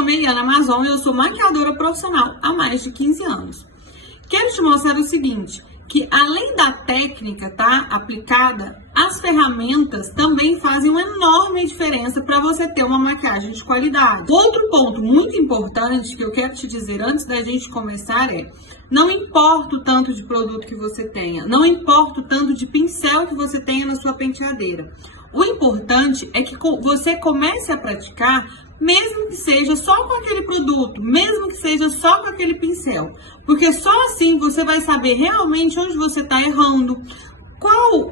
nome é Iana Mazon e eu sou maquiadora profissional há mais de 15 anos. Quero te mostrar o seguinte, que além da técnica, tá, aplicada, as ferramentas também fazem uma enorme diferença para você ter uma maquiagem de qualidade. Outro ponto muito importante que eu quero te dizer antes da gente começar é: não importa o tanto de produto que você tenha, não importa o tanto de pincel que você tenha na sua penteadeira. O importante é que você comece a praticar, mesmo que seja só com aquele produto, mesmo que seja só com aquele pincel. Porque só assim você vai saber realmente onde você está errando,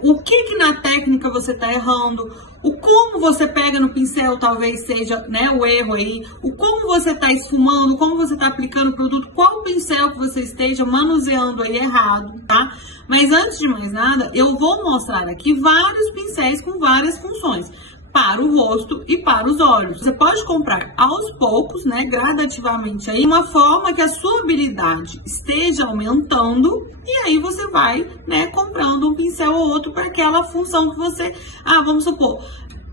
o que na técnica você está errando, o como você pega no pincel talvez seja, né, o erro aí, o como você está esfumando, como você está aplicando o produto, qual pincel que você esteja manuseando aí errado, tá? Mas antes de mais nada, eu vou mostrar aqui vários pincéis com várias funções para o rosto e para os olhos. Você pode comprar aos poucos, né, gradativamente aí, uma forma que a sua habilidade esteja aumentando, e aí você vai, né, comprando um pincel ou outro para aquela função que você, vamos supor,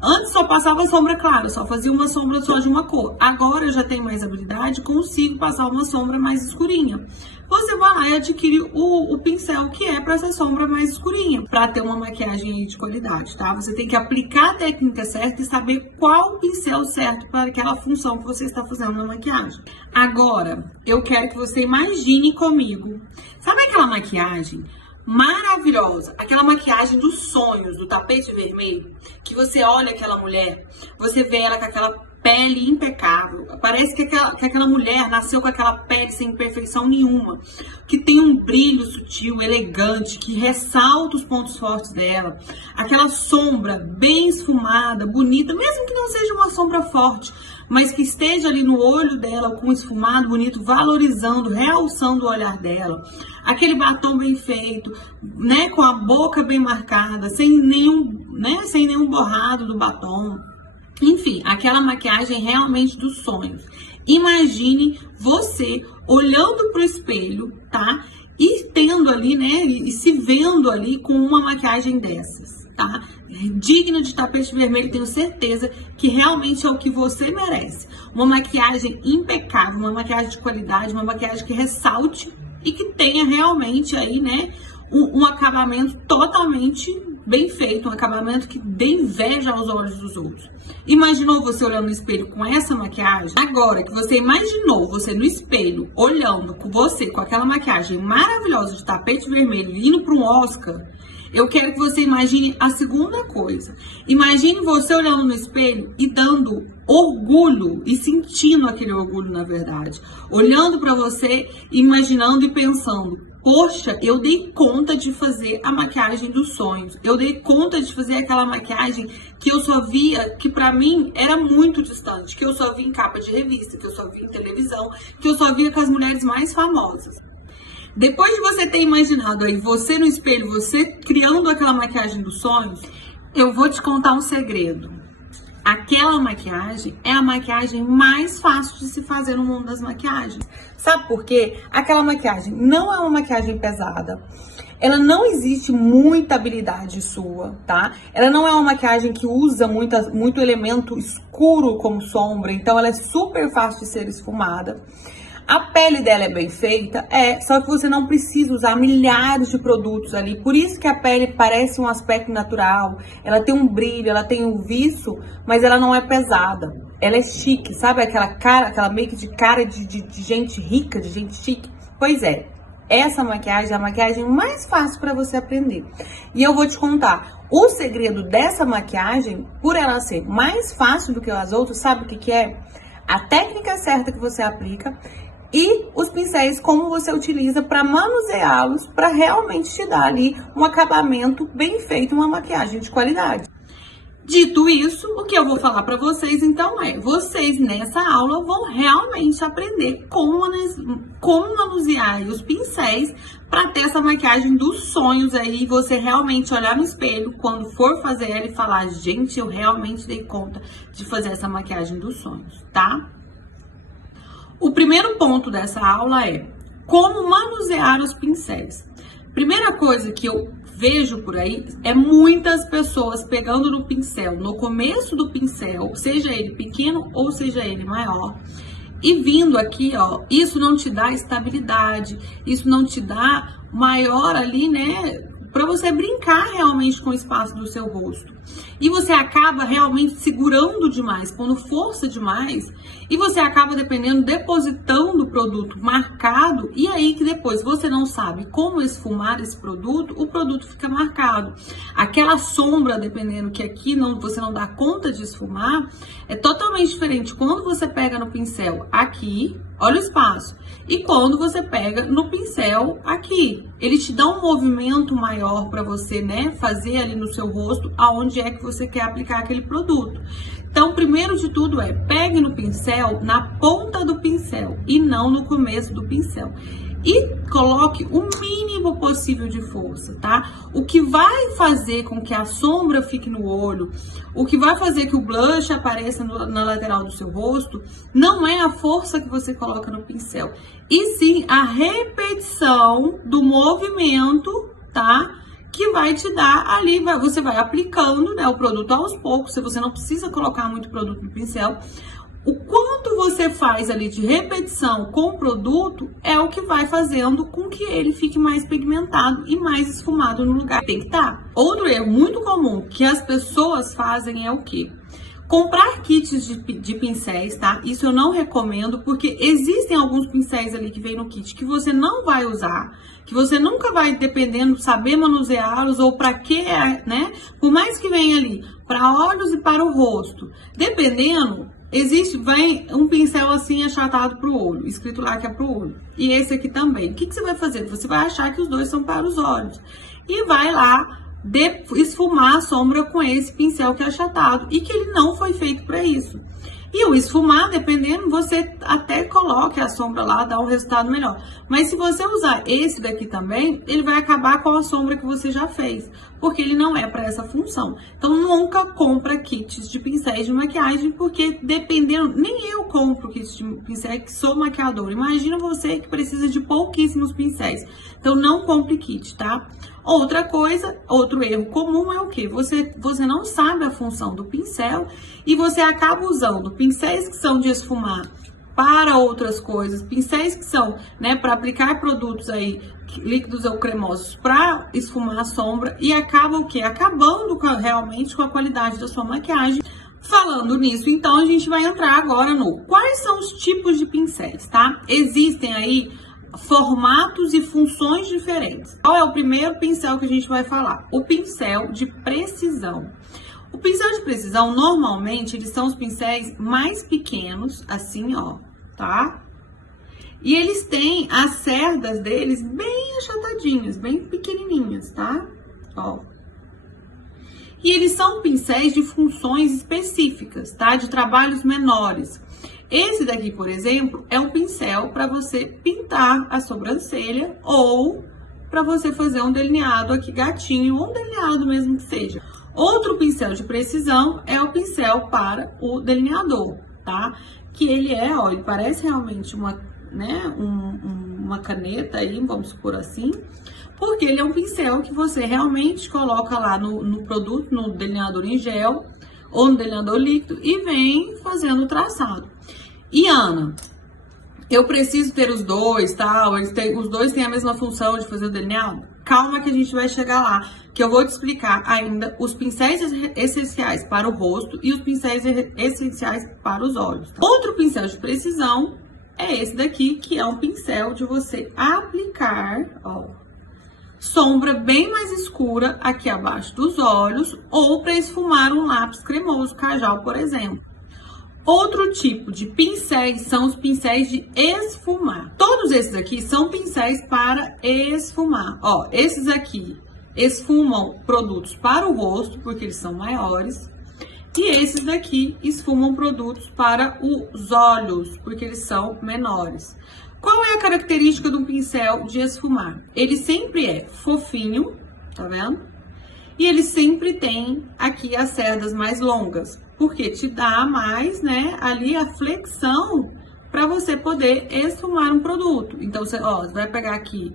antes só passava sombra clara, só fazia uma sombra só de uma cor. Agora eu já tenho mais habilidade, consigo passar uma sombra mais escurinha. Você vai lá e adquire o pincel que é para essa sombra mais escurinha, para ter uma maquiagem aí de qualidade, tá? Você tem que aplicar a técnica certa e saber qual pincel certo para aquela função que você está fazendo na maquiagem. Agora, eu quero que você imagine comigo, sabe aquela maquiagem maravilhosa, aquela maquiagem dos sonhos, do tapete vermelho, que você olha aquela mulher, você vê ela com aquela pele impecável, parece que aquela mulher nasceu com aquela pele sem imperfeição nenhuma, que tem um brilho sutil, elegante, que ressalta os pontos fortes dela, aquela sombra bem esfumada, bonita, mesmo que não seja uma sombra forte, mas que esteja ali no olho dela com esfumado bonito, valorizando, realçando o olhar dela. Aquele batom bem feito, né, com a boca bem marcada, sem nenhum borrado do batom. Enfim, aquela maquiagem realmente dos sonhos. Imagine você olhando para o espelho, tá? E tendo ali, né, e se vendo ali com uma maquiagem dessas, tá? Digna de tapete vermelho, tenho certeza que realmente é o que você merece. Uma maquiagem impecável, uma maquiagem de qualidade, uma maquiagem que ressalte e que tenha realmente aí, né, um acabamento totalmente bem feito, um acabamento que dê inveja aos olhos dos outros. Imaginou você olhando no espelho com essa maquiagem? Agora que você imaginou você no espelho, olhando com você com aquela maquiagem maravilhosa de tapete vermelho, indo para um Oscar, eu quero que você imagine a segunda coisa. Imagine você olhando no espelho e dando orgulho e sentindo aquele orgulho, na verdade. Olhando para você, imaginando e pensando: poxa, eu dei conta de fazer a maquiagem dos sonhos. Eu dei conta de fazer aquela maquiagem que eu só via, que pra mim era muito distante, que eu só via em capa de revista, que eu só via em televisão, que eu só via com as mulheres mais famosas. Depois de você ter imaginado aí você no espelho, você criando aquela maquiagem dos sonhos, eu vou te contar um segredo. Aquela maquiagem é a maquiagem mais fácil de se fazer no mundo das maquiagens. Sabe por quê? Aquela maquiagem não é uma maquiagem pesada. Ela não existe muita habilidade sua, tá? Ela não é uma maquiagem que usa muito elemento escuro como sombra, então ela é super fácil de ser esfumada. A pele dela é bem feita, só que você não precisa usar milhares de produtos ali. Por isso que a pele parece um aspecto natural, ela tem um brilho, ela tem um viço, mas ela não é pesada. Ela é chique, sabe? Aquela make de cara de gente rica, de gente chique. Pois é, essa maquiagem é a maquiagem mais fácil para você aprender. E eu vou te contar, o segredo dessa maquiagem, por ela ser mais fácil do que as outras, sabe o que é? A técnica certa que você aplica e os pincéis, como você utiliza para manuseá-los, para realmente te dar ali um acabamento bem feito, uma maquiagem de qualidade. Dito isso, o que eu vou falar para vocês, então, vocês nessa aula vão realmente aprender como manusear os pincéis para ter essa maquiagem dos sonhos aí, você realmente olhar no espelho quando for fazer ela e falar: gente, eu realmente dei conta de fazer essa maquiagem dos sonhos, tá? O primeiro ponto dessa aula é como manusear os pincéis. Primeira coisa que eu vejo por aí é muitas pessoas pegando no pincel, no começo do pincel, seja ele pequeno ou seja ele maior, E vindo aqui, ó, isso não te dá estabilidade, isso não te dá maior ali, né, para você brincar realmente com o espaço do seu rosto. E você acaba realmente segurando demais, pondo força demais, e você acaba depositando o produto marcado, e aí que depois você não sabe como esfumar esse produto, o produto fica marcado. Aquela sombra, dependendo que aqui você não dá conta de esfumar, é totalmente diferente quando você pega no pincel aqui, olha o espaço, e quando você pega no pincel aqui. Ele te dá um movimento maior para você, né, fazer ali no seu rosto, aonde é que você quer aplicar aquele produto. Então, primeiro de tudo pegue no pincel, na ponta do pincel, e não no começo do pincel. E coloque o mínimo possível de força, tá? O que vai fazer com que a sombra fique no olho, o que vai fazer que o blush apareça na lateral do seu rosto, não é a força que você coloca no pincel, e sim a repetição do movimento, tá? Que vai te dar ali, você vai aplicando, né, o produto aos poucos, você não precisa colocar muito produto no pincel. O quanto você faz ali de repetição com o produto é o que vai fazendo com que ele fique mais pigmentado e mais esfumado no lugar que tem que estar. Outro erro muito comum que as pessoas fazem é o quê? Comprar kits de pincéis, tá? Isso eu não recomendo, porque existem alguns pincéis ali que vem no kit que você não vai usar, que você nunca vai, dependendo, saber manuseá-los ou para que, né? Por mais que venha ali para olhos e para o rosto, dependendo, vem um pincel assim achatado para o olho, escrito lá que é para o olho. E esse aqui também. O que você vai fazer? Você vai achar que os dois são para os olhos. E vai lá esfumar a sombra com esse pincel que é achatado. E que ele não foi feito para isso. E o esfumar, dependendo, você até coloque a sombra lá, dá um resultado melhor. Mas se você usar esse daqui também, ele vai acabar com a sombra que você já fez, porque ele não é para essa função. Então, nunca compra kits de pincéis de maquiagem, porque dependendo, nem eu compro kits de pincéis que sou maquiadora. Imagina você que precisa de pouquíssimos pincéis. Então, não compre kit, tá? Outra coisa, outro erro comum é o que? Você não sabe a função do pincel e você acaba usando pincéis que são de esfumar para outras coisas, pincéis que são, né, para aplicar produtos aí, líquidos ou cremosos para esfumar a sombra, e acaba o quê? Acabando realmente com a qualidade da sua maquiagem. Falando nisso, então, a gente vai entrar agora no quais são os tipos de pincéis, tá? Existem aí formatos e funções diferentes. Qual é o primeiro pincel que a gente vai falar? O pincel de precisão. O pincel de precisão, normalmente, eles são os pincéis mais pequenos, assim, ó, tá? E eles têm as cerdas deles bem achatadinhas, bem pequenininhas, tá? Ó. E eles são pincéis de funções específicas, tá? De trabalhos menores. Esse daqui, por exemplo, é um pincel para você pintar a sobrancelha ou para você fazer um delineado aqui gatinho, ou um delineado mesmo que seja. Outro pincel de precisão é o pincel para o delineador, tá? Que ele ó, ele parece realmente uma, né, uma caneta aí, vamos supor assim, porque ele é um pincel que você realmente coloca lá no produto, no delineador em gel ou no delineador líquido e vem fazendo o traçado. E Ana, eu preciso ter os dois, tá? Os dois têm a mesma função de fazer o delineado? Calma que a gente vai chegar lá, que eu vou te explicar ainda os pincéis essenciais para o rosto e os pincéis essenciais para os olhos. Tá? Outro pincel de precisão é esse daqui, que é um pincel de você aplicar, ó, sombra bem mais escura aqui abaixo dos olhos, ou para esfumar um lápis cremoso, cajal, por exemplo. Outro tipo de pincéis são os pincéis de esfumar. Todos esses aqui são pincéis para esfumar. Ó, esses aqui esfumam produtos para o rosto, porque eles são maiores. E esses daqui esfumam produtos para os olhos, porque eles são menores. Qual é a característica do pincel de esfumar? Ele sempre é fofinho, tá vendo? E ele sempre tem aqui as cerdas mais longas, porque te dá mais, né, ali a flexão para você poder esfumar um produto. Então, você vai pegar aqui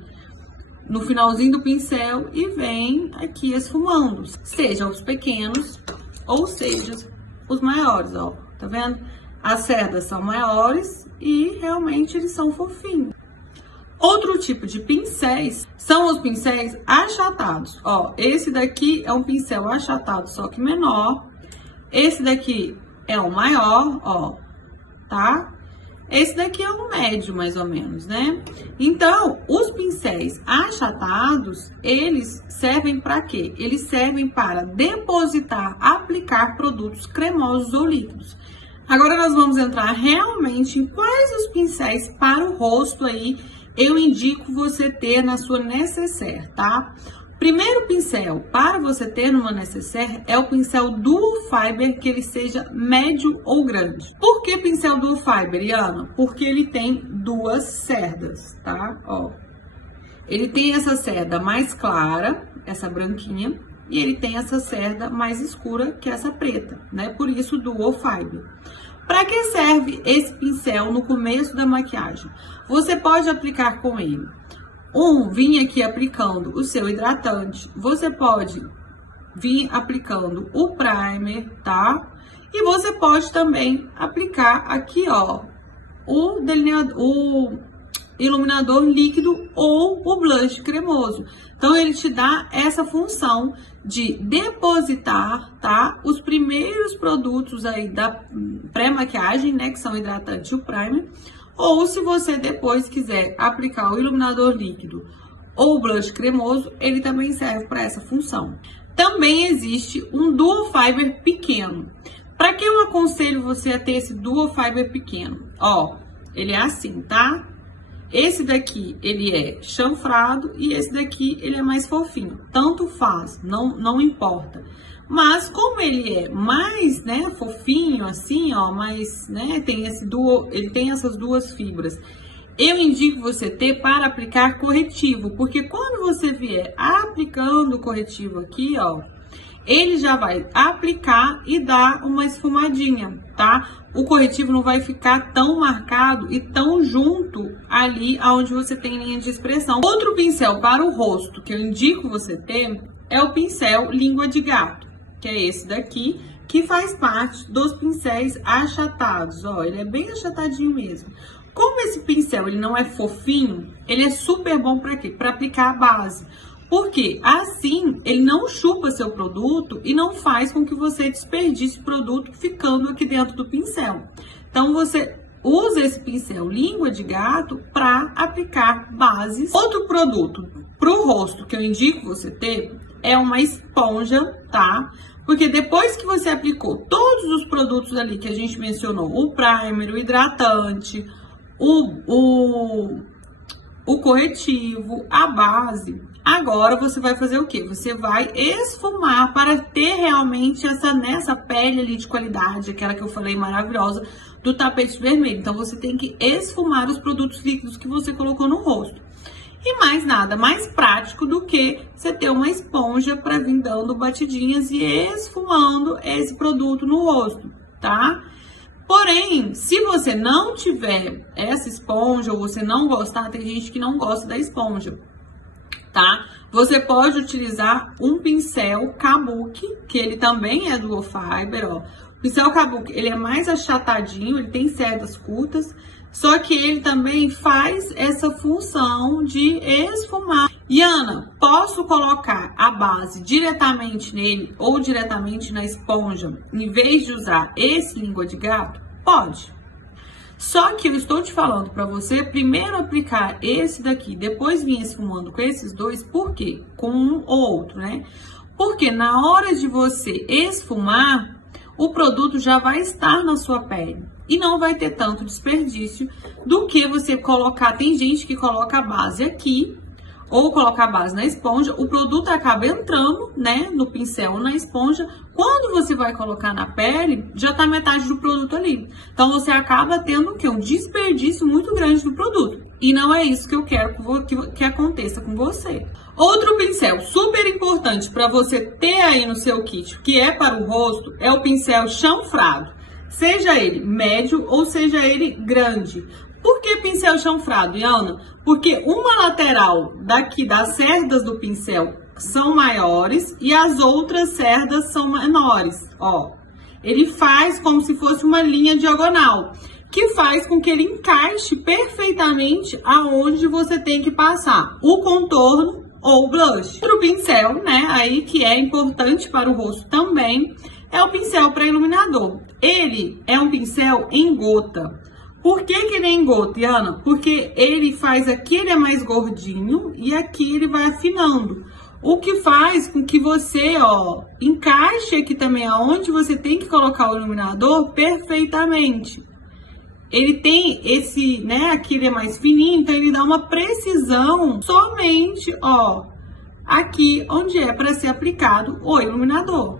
no finalzinho do pincel e vem aqui esfumando, seja os pequenos ou seja os maiores, ó, tá vendo? As cerdas são maiores e realmente eles são fofinhos. Outro tipo de pincéis são os pincéis achatados. Ó, esse daqui é um pincel achatado, só que menor. Esse daqui é o maior, ó, tá? Esse daqui é um médio, mais ou menos, né? Então, os pincéis achatados, eles servem para quê? Eles servem para depositar, aplicar produtos cremosos ou líquidos. Agora, nós vamos entrar realmente em quais os pincéis para o rosto aí eu indico você ter na sua necessaire, tá? Primeiro pincel para você ter numa necessaire é o pincel Duo Fiber, que ele seja médio ou grande. Por que pincel Duo Fiber, Iana? Porque ele tem duas cerdas, tá? Ó, ele tem essa cerda mais clara, essa branquinha, e ele tem essa cerda mais escura, que é essa preta, né? Por isso Duo Fiber. Para que serve esse pincel no começo da maquiagem? Você pode aplicar com ele. Vir aqui aplicando o seu hidratante. Você pode vir aplicando o primer, tá? E você pode também aplicar aqui, ó, o iluminador líquido ou o blush cremoso. Então, ele te dá essa função de depositar, tá? Os primeiros produtos aí da pré-maquiagem, né? Que são o hidratante e o primer. Ou se você depois quiser aplicar o iluminador líquido ou o blush cremoso, ele também serve para essa função. Também existe um Duo Fiber pequeno. Para que eu aconselho você a ter esse Duo Fiber pequeno? Ó, ele é assim, tá? Esse daqui, ele é chanfrado e esse daqui, ele é mais fofinho. Tanto faz, não importa. Mas como ele é mais, né, fofinho, assim, ó, mais, né, ele tem essas duas fibras. Eu indico você ter para aplicar corretivo, porque quando você vier aplicando o corretivo aqui, ó, ele já vai aplicar e dar uma esfumadinha, tá? O corretivo não vai ficar tão marcado e tão junto ali aonde você tem linha de expressão. Outro pincel para o rosto que eu indico você ter é o pincel língua de gato, que é esse daqui, que faz parte dos pincéis achatados. Ó, ele é bem achatadinho mesmo. Como esse pincel ele não é fofinho, ele é super bom para quê? Para aplicar a base. Porque assim ele não chupa seu produto e não faz com que você desperdice o produto ficando aqui dentro do pincel. Então você usa esse pincel língua de gato para aplicar bases. Outro produto para o rosto que eu indico você ter é uma esponja, tá? Porque depois que você aplicou todos os produtos ali que a gente mencionou, o primer, o hidratante, o corretivo, a base, agora você vai fazer o quê? Você vai esfumar para ter realmente nessa pele ali de qualidade, aquela que eu falei maravilhosa do tapete vermelho. Então você tem que esfumar os produtos líquidos que você colocou no rosto. E mais nada, mais prático do que você ter uma esponja para vir dando batidinhas e esfumando esse produto no rosto, tá? Porém, se você não tiver essa esponja ou você não gostar, tem gente que não gosta da esponja, tá? Você pode utilizar um pincel kabuki, que ele também é Duo Fiber, ó. O pincel kabuki, ele é mais achatadinho, ele tem cerdas curtas, só que ele também faz essa função de esfumar. Iana, posso colocar a base diretamente nele ou diretamente na esponja, em vez de usar esse língua de gato? Pode. Só que eu estou te falando para você primeiro aplicar esse daqui, depois vir esfumando com esses dois, por quê? Com um ou outro, né? Porque na hora de você esfumar, o produto já vai estar na sua pele e não vai ter tanto desperdício do que você colocar. Tem gente que coloca a base aqui ou coloca a base na esponja, o produto acaba entrando, né, no pincel ou na esponja. Quando você vai colocar na pele, já tá metade do produto ali. Então você acaba tendo o quê? Um desperdício muito grande do produto. E não é isso que eu quero que aconteça com você. Outro pincel super importante para você ter aí no seu kit, que é para o rosto, é o pincel chanfrado. Seja ele médio ou seja ele grande. Por que pincel chanfrado, Iana? Porque uma lateral daqui das cerdas do pincel são maiores e as outras cerdas são menores, ó. Ele faz como se fosse uma linha diagonal, que faz com que ele encaixe perfeitamente aonde você tem que passar o contorno ou o blush. Outro pincel, né, aí que é importante para o rosto também, é o pincel para iluminador. Ele é um pincel em gota. Por que ele é em gota, Ana? Porque ele faz aqui, ele é mais gordinho e aqui ele vai afinando. O que faz com que você, ó, encaixe aqui também aonde você tem que colocar o iluminador perfeitamente. Ele tem esse, né, aqui ele é mais fininho, então ele dá uma precisão somente, ó, aqui onde é para ser aplicado o iluminador.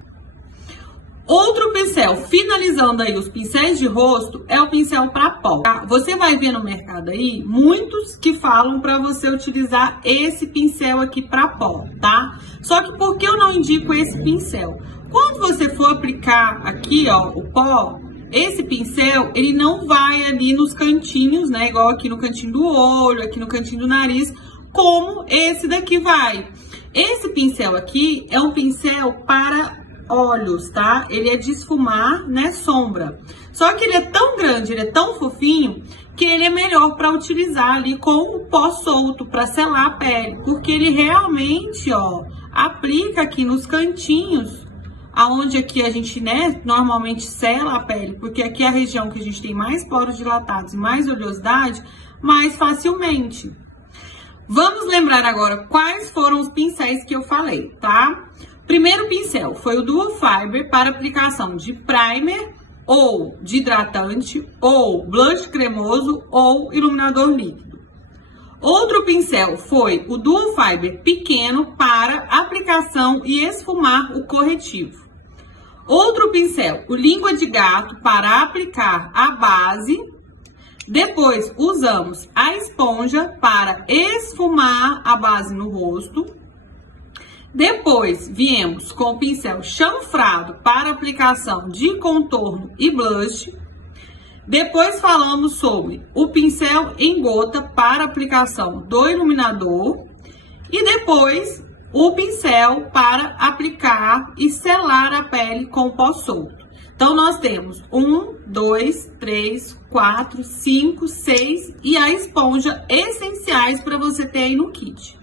Outro pincel, finalizando aí os pincéis de rosto, é o pincel para pó, tá? Você vai ver no mercado aí muitos que falam para você utilizar esse pincel aqui para pó, tá? Só que por que eu não indico esse pincel? Quando você for aplicar aqui, ó, o pó, esse pincel, ele não vai ali nos cantinhos, né? Igual aqui no cantinho do olho, aqui no cantinho do nariz, como esse daqui vai. Esse pincel aqui é um pincel para olhos, tá? Ele é de esfumar, né, sombra. Só que ele é tão grande, ele é tão fofinho, que ele é melhor para utilizar ali com o pó solto, para selar a pele. Porque ele realmente, ó, aplica aqui nos cantinhos, aonde aqui a gente, né, normalmente sela a pele. Porque aqui é a região que a gente tem mais poros dilatados e mais oleosidade, mais facilmente. Vamos lembrar agora quais foram os pincéis que eu falei, tá? Primeiro pincel foi o Duo Fiber para aplicação de primer ou de hidratante ou blush cremoso ou iluminador líquido. Outro pincel foi o Duo Fiber pequeno para aplicação e esfumar o corretivo. Outro pincel, o Língua de Gato para aplicar a base. Depois usamos a esponja para esfumar a base no rosto. Depois, viemos com o pincel chanfrado para aplicação de contorno e blush. Depois falamos sobre o pincel em gota para aplicação do iluminador. E depois, o pincel para aplicar e selar a pele com pó solto. Então, nós temos 1, 2, 3, 4, 5, 6 e a esponja essenciais para você ter aí no kit.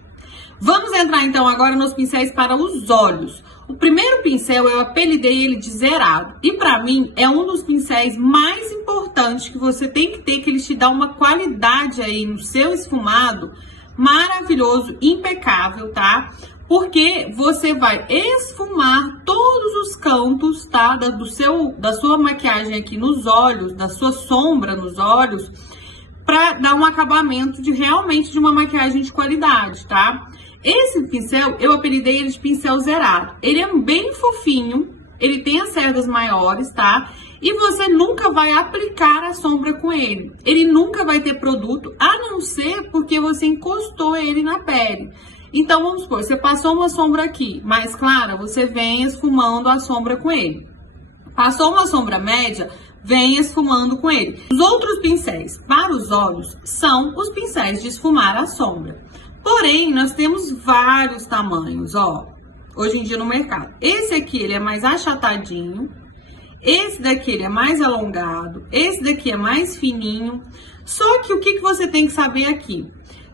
Vamos entrar então agora nos pincéis para os olhos. O primeiro pincel eu apelidei ele de zerado. E para mim é um dos pincéis mais importantes que você tem que ter, que ele te dá uma qualidade aí no seu esfumado maravilhoso, impecável, tá? Porque você vai esfumar todos os cantos, tá? Da sua maquiagem aqui nos olhos, da sua sombra nos olhos, para dar um acabamento realmente de uma maquiagem de qualidade, tá? Esse pincel, eu apelidei ele de pincel zerado. Ele é bem fofinho, ele tem as cerdas maiores, tá? E você nunca vai aplicar a sombra com ele. Ele nunca vai ter produto, a não ser porque você encostou ele na pele. Então, vamos supor, você passou uma sombra aqui mais clara, você vem esfumando a sombra com ele. Passou uma sombra média, vem esfumando com ele. Os outros pincéis para os olhos são os pincéis de esfumar a sombra. Porém, nós temos vários tamanhos, ó, hoje em dia no mercado. Esse aqui, ele é mais achatadinho. Esse daqui, ele é mais alongado. Esse daqui é mais fininho. Só que o que você tem que saber aqui?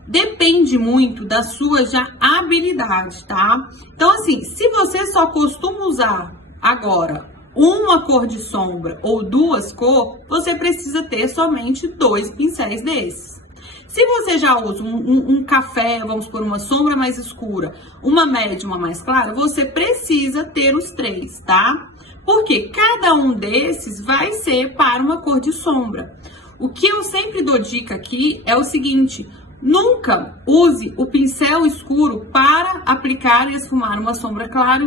Depende muito da sua já habilidade, tá? Então, assim, se você só costuma usar agora uma cor de sombra ou duas cores, você precisa ter somente 2 pincéis desses. Se você já usa um café, vamos por uma sombra mais escura, uma média, uma mais clara, você precisa ter os 3, tá? Porque cada um desses vai ser para uma cor de sombra. O que eu sempre dou dica aqui é o seguinte: nunca use o pincel escuro para aplicar e esfumar uma sombra clara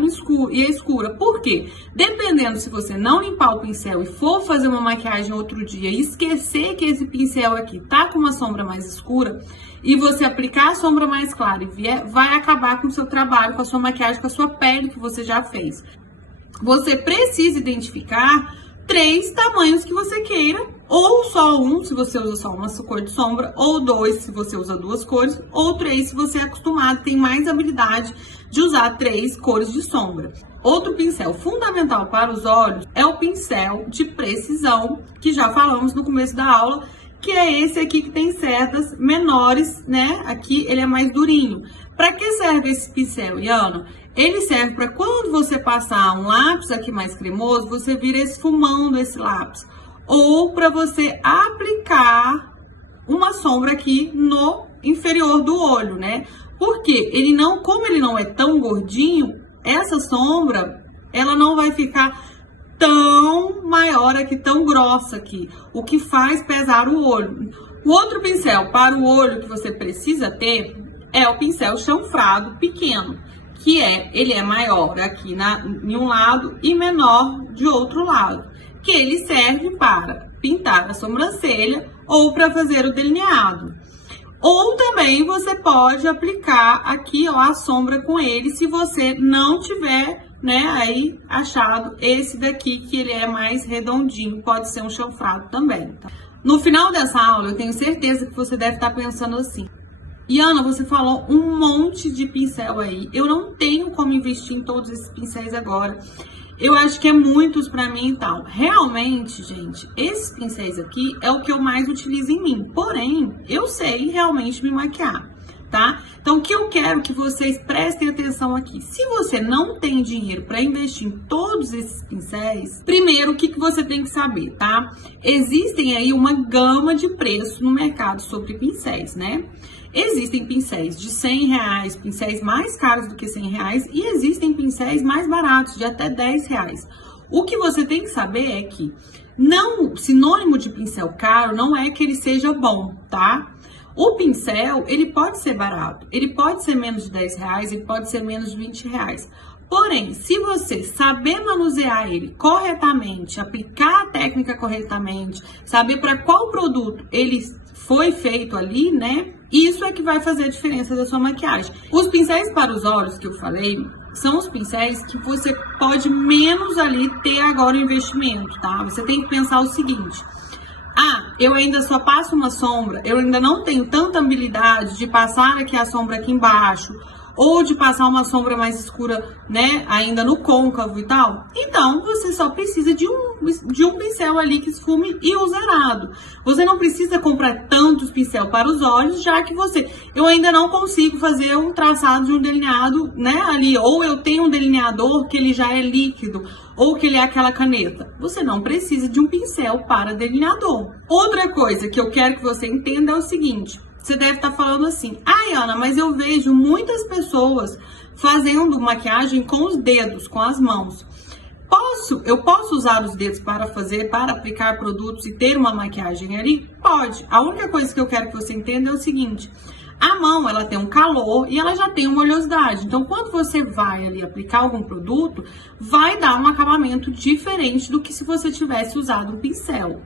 e escura. Por quê? Dependendo, se você não limpar o pincel e for fazer uma maquiagem outro dia e esquecer que esse pincel aqui tá com uma sombra mais escura e você aplicar a sombra mais clara e vai acabar com o seu trabalho, com a sua maquiagem, com a sua pele que você já fez. Você precisa identificar 3 tamanhos que você queira Ou só um, se você usa só uma cor de sombra, ou 2, se você usa 2 cores, ou 3, se você é acostumado, tem mais habilidade de usar 3 cores de sombra. Outro pincel fundamental para os olhos é o pincel de precisão, que já falamos no começo da aula, que é esse aqui que tem cerdas menores, né? Aqui ele é mais durinho. Para que serve esse pincel, Iana? Ele serve para quando você passar um lápis aqui mais cremoso, você vira esfumando esse lápis. Ou para você aplicar uma sombra aqui no inferior do olho, né? Porque ele não, como ele não é tão gordinho, essa sombra, ela não vai ficar tão maior aqui, tão grossa aqui, o que faz pesar o olho. O outro pincel para o olho que você precisa ter é o pincel chanfrado pequeno, que ele é maior aqui em um lado e menor de outro lado, que ele serve para pintar a sobrancelha ou para fazer o delineado. Ou também você pode aplicar aqui, ó, a sombra com ele, se você não tiver, né, aí achado esse daqui, que ele é mais redondinho, pode ser um chanfrado também, tá? No final dessa aula, eu tenho certeza que você deve estar pensando assim: Iana, você falou um monte de pincel aí, eu não tenho como investir em todos esses pincéis agora. Eu acho que é muitos pra mim e tal. Realmente, gente, esses pincéis aqui é o que eu mais utilizo em mim. Porém, eu sei realmente me maquiar, tá? Então, o que eu quero que vocês prestem atenção aqui. Se você não tem dinheiro para investir em todos esses pincéis, primeiro, o que você tem que saber, tá? Existem aí uma gama de preços no mercado sobre pincéis, né? Existem pincéis de R$100, pincéis mais caros do que R$100, e existem pincéis mais baratos, de até R$10. O que você tem que saber é que não, sinônimo de pincel caro não é que ele seja bom, tá? O pincel, ele pode ser barato, ele pode ser menos de R$10, ele pode ser menos de R$20. Porém, se você saber manusear ele corretamente, aplicar a técnica corretamente, saber para qual produto ele foi feito ali, né? Isso é que vai fazer a diferença da sua maquiagem. Os pincéis para os olhos que eu falei são os pincéis que você pode menos ali ter agora o investimento, tá? Você tem que pensar o seguinte: eu ainda só passo uma sombra, eu ainda não tenho tanta habilidade de passar aqui a sombra aqui embaixo, ou de passar uma sombra mais escura, né, ainda no côncavo e tal. Então, você só precisa de um pincel ali que esfume e usarado. Você não precisa comprar tantos pincel para os olhos, já que eu ainda não consigo fazer um traçado de um delineado, né, ali. Ou eu tenho um delineador que ele já é líquido, ou que ele é aquela caneta. Você não precisa de um pincel para delineador. Outra coisa que eu quero que você entenda é o seguinte: você deve estar falando assim: Ana, mas eu vejo muitas pessoas fazendo maquiagem com os dedos, com as mãos. Eu posso usar os dedos para aplicar produtos e ter uma maquiagem ali? Pode. A única coisa que eu quero que você entenda é o seguinte: a mão, ela tem um calor e ela já tem uma oleosidade. Então, quando você vai ali aplicar algum produto, vai dar um acabamento diferente do que se você tivesse usado um pincel.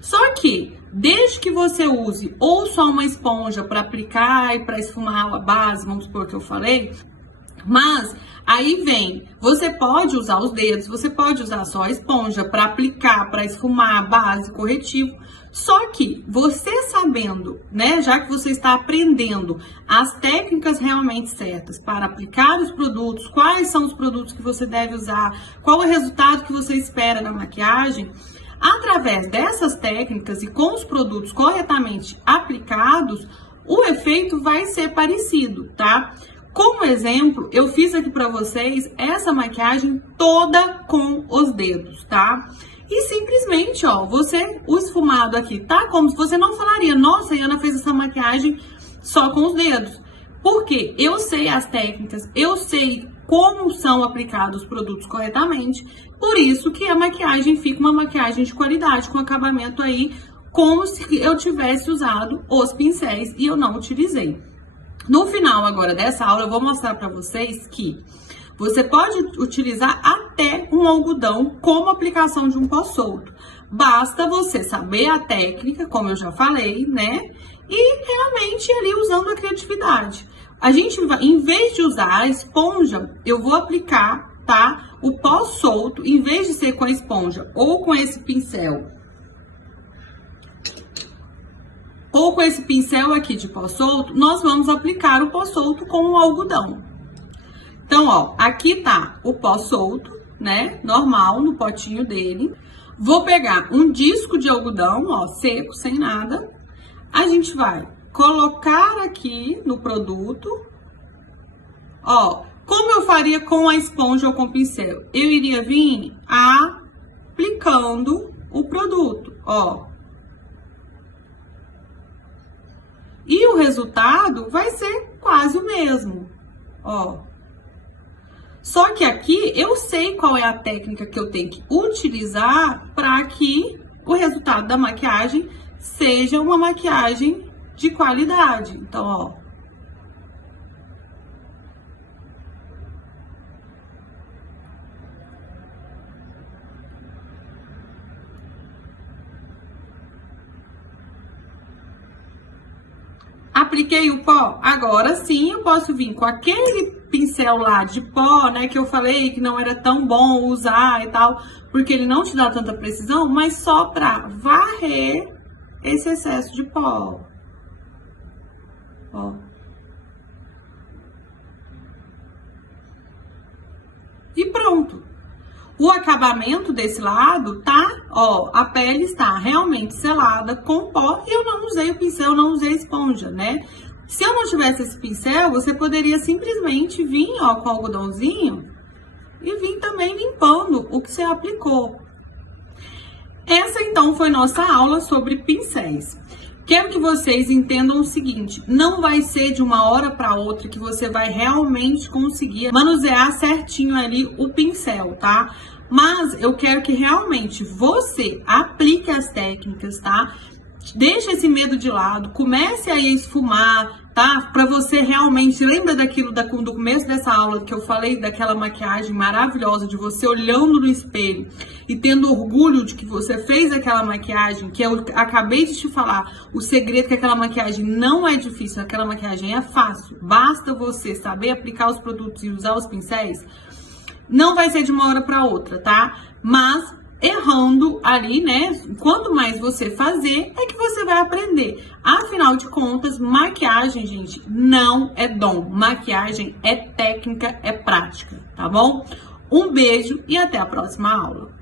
Só que, desde que você use ou só uma esponja para aplicar e para esfumar a base, vamos supor que eu falei, mas aí vem, você pode usar os dedos, você pode usar só a esponja para aplicar, para esfumar a base, corretivo. Só que você sabendo, né, já que você está aprendendo as técnicas realmente certas para aplicar os produtos, quais são os produtos que você deve usar, qual é o resultado que você espera na maquiagem, através dessas técnicas e com os produtos corretamente aplicados, o efeito vai ser parecido, tá? Como exemplo, eu fiz aqui para vocês essa maquiagem toda com os dedos, tá? E simplesmente, ó, o esfumado aqui tá como se você não falaria: nossa, a Iana fez essa maquiagem só com os dedos. Porque eu sei as técnicas, eu sei como são aplicados os produtos corretamente, por isso que a maquiagem fica uma maquiagem de qualidade, com acabamento aí, como se eu tivesse usado os pincéis e eu não utilizei. No final agora dessa aula, eu vou mostrar para vocês que você pode utilizar até um algodão como aplicação de um pó solto. Basta você saber a técnica, como eu já falei, né? E realmente ali usando a criatividade. A gente vai, em vez de usar a esponja, eu vou aplicar, tá? O pó solto, em vez de ser com a esponja ou com esse pincel ou com esse pincel aqui de pó solto, nós vamos aplicar o pó solto com o algodão. Então, ó, aqui tá o pó solto, né, normal, no potinho dele. Vou pegar um disco de algodão, ó, seco, sem nada. A gente vai colocar aqui no produto, ó, como eu faria com a esponja ou com o pincel? Eu iria vir aplicando o produto, ó. E o resultado vai ser quase o mesmo, ó. Só que aqui eu sei qual é a técnica que eu tenho que utilizar para que o resultado da maquiagem seja uma maquiagem de qualidade. Então, ó. Apliquei o pó, agora sim eu posso vir com aquele pincel lá de pó, né, que eu falei que não era tão bom usar e tal, porque ele não te dá tanta precisão, mas só pra varrer esse excesso de pó. Ó. E pronto. O acabamento desse lado tá, ó, a pele está realmente selada com pó e eu não usei o pincel, não usei a esponja, né? Se eu não tivesse esse pincel, você poderia simplesmente vir, ó, com o algodãozinho e vir também limpando o que você aplicou. Essa, então, foi nossa aula sobre pincéis. Quero que vocês entendam o seguinte, não vai ser de uma hora para outra que você vai realmente conseguir manusear certinho ali o pincel, tá? Mas eu quero que realmente você aplique as técnicas, tá? Deixa esse medo de lado, comece aí a esfumar, tá? Pra você realmente, lembra daquilo do começo dessa aula que eu falei, daquela maquiagem maravilhosa, de você olhando no espelho e tendo orgulho de que você fez aquela maquiagem, que eu acabei de te falar, o segredo é que aquela maquiagem não é difícil, aquela maquiagem é fácil, basta você saber aplicar os produtos e usar os pincéis. Não vai ser de uma hora para outra, tá? Mas errando ali, né? Quanto mais você fazer, é que você vai aprender. Afinal de contas, maquiagem, gente, não é dom. Maquiagem é técnica, é prática, tá bom? Um beijo e até a próxima aula.